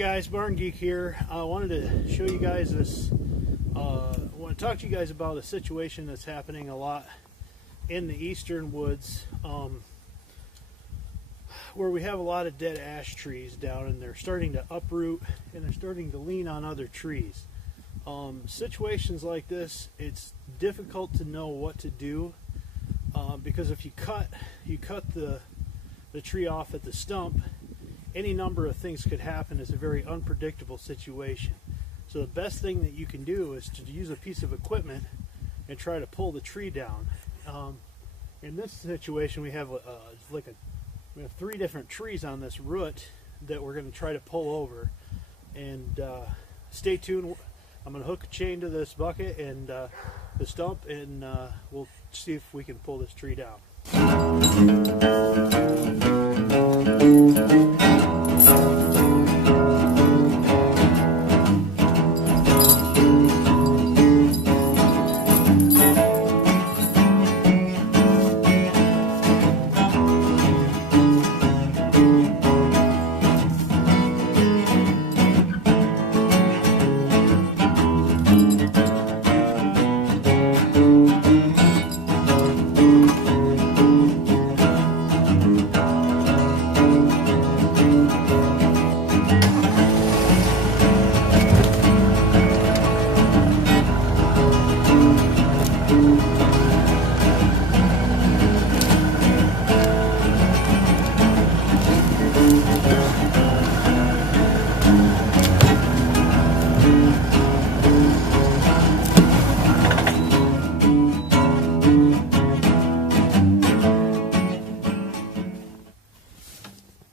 Guys, Barn Geek here. I wanted to show you guys this. I want to talk to you guys about a situation that's happening a lot in the eastern woods, where we have a lot of dead ash trees down, and they're starting to uproot and they're starting to lean on other trees. Situations like this, it's difficult to know what to do, because if you cut the tree off at the stump, any number of things could happen. It's a very unpredictable situation. So the best thing that you can do is to use a piece of equipment and try to pull the tree down. In this situation, we have we have 3 different trees on this root that we're going to try to pull over. And stay tuned. I'm going to hook a chain to this bucket and the stump, and we'll see if we can pull this tree down.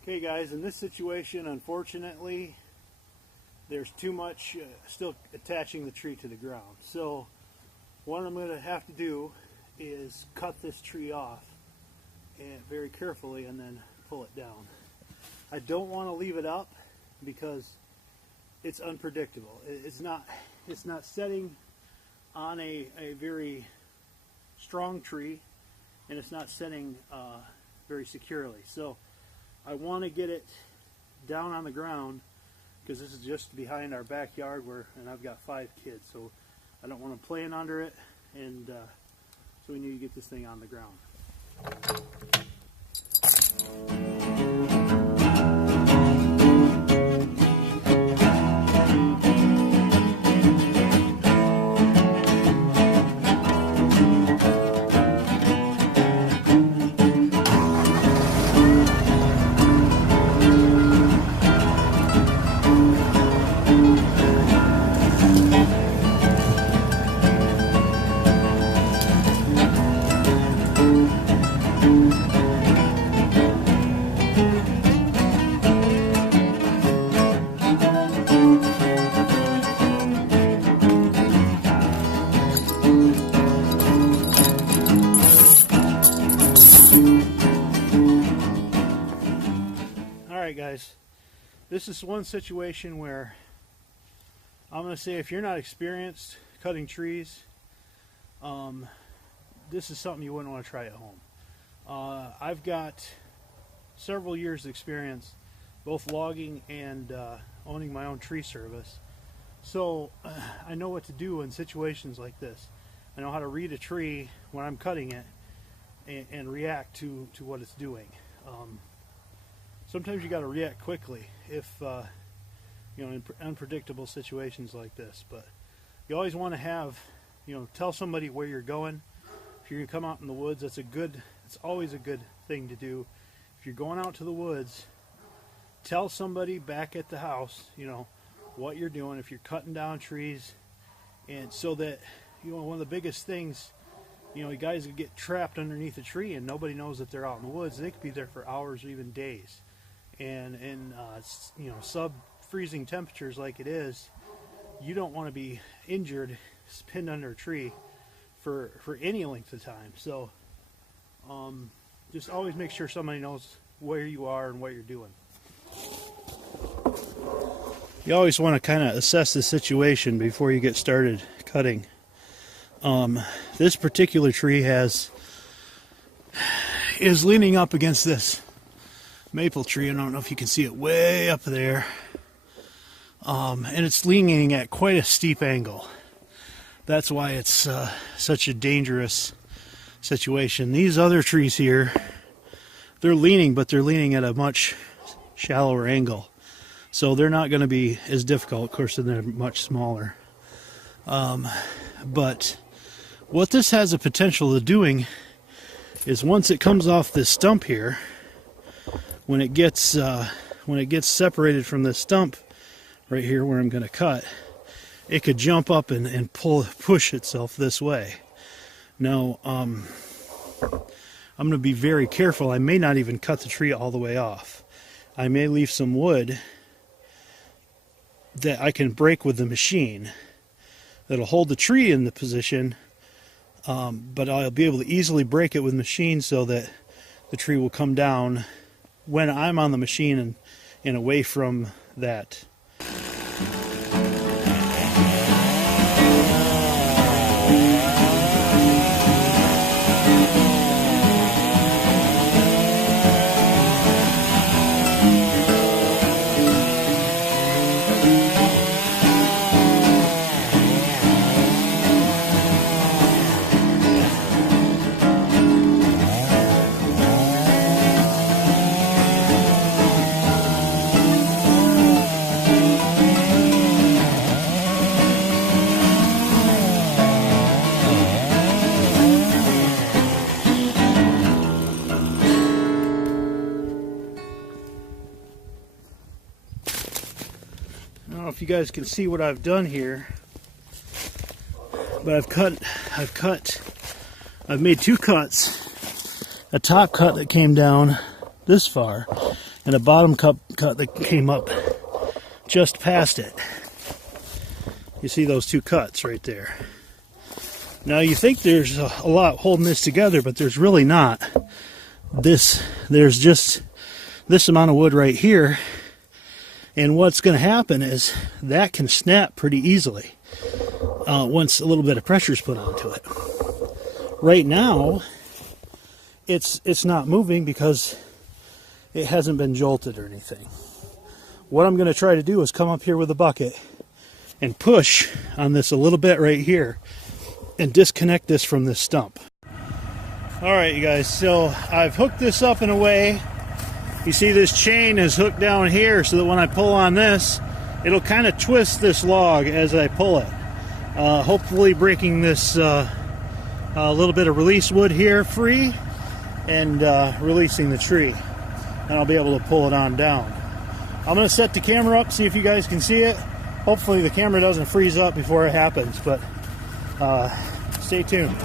Okay guys, in this situation, unfortunately, there's too much still attaching the tree to the ground. So what I'm going to have to do is cut this tree off and very carefully and then pull it down. I don't want to leave it up because it's unpredictable. It's not setting on a very strong tree, and it's not setting very securely. So I want to get it down on the ground because this is just behind our backyard and I've got 5 kids, so I don't want them playing under it, and so we need to get this thing on the ground. Alright guys, this is one situation where I'm going to say if you're not experienced cutting trees, this is something you wouldn't want to try at home. I've got several years experience both logging and owning my own tree service, so I know what to do in situations like this. I know how to read a tree when I'm cutting it and react to what it's doing. Sometimes you got to react quickly if in unpredictable situations like this. But you always want to have, tell somebody where you're going. If you're going to come out in the woods, it's always a good thing to do. If you're going out to the woods, tell somebody back at the house, what you're doing. If you're cutting down trees, and so that one of the biggest things, you guys could get trapped underneath a tree and nobody knows that they're out in the woods. They could be there for hours or even days. And in sub-freezing temperatures like it is, you don't want to be injured, pinned under a tree for any length of time. So just always make sure somebody knows where you are and what you're doing. You always want to kind of assess the situation before you get started cutting. This particular tree is leaning up against this maple tree. I don't know if you can see it way up there. and it's leaning at quite a steep angle. That's why it's such a dangerous situation. These other trees here, they're leaning, but they're leaning at a much shallower angle, so they're not going to be as difficult. Of course, they're much smaller. But what this has a potential of doing is, once it comes off this stump here, when it gets separated from this stump right here where I'm going to cut, it could jump up and push itself this way. Now, I'm going to be very careful. I may not even cut the tree all the way off. I may leave some wood that I can break with the machine that'll hold the tree in the position, but I'll be able to easily break it with the machine so that the tree will come down when I'm on the machine and away from that. I don't know if you guys can see what I've done here, but I've made two cuts. A top cut that came down this far, and a bottom cut that came up just past it. You see those two cuts right there. Now you think there's a lot holding this together, but there's really not. There's just this amount of wood right here. And what's going to happen is that can snap pretty easily once a little bit of pressure is put onto it. Right now, it's not moving because it hasn't been jolted or anything. What I'm going to try to do is come up here with a bucket and push on this a little bit right here and disconnect this from this stump. All right, you guys, so I've hooked this up in a way. You see this chain is hooked down here so that when I pull on this, it'll kind of twist this log as I pull it. Hopefully breaking this a little bit of release wood here free and releasing the tree. And I'll be able to pull it on down. I'm going to set the camera up, see if you guys can see it. Hopefully the camera doesn't freeze up before it happens, but stay tuned.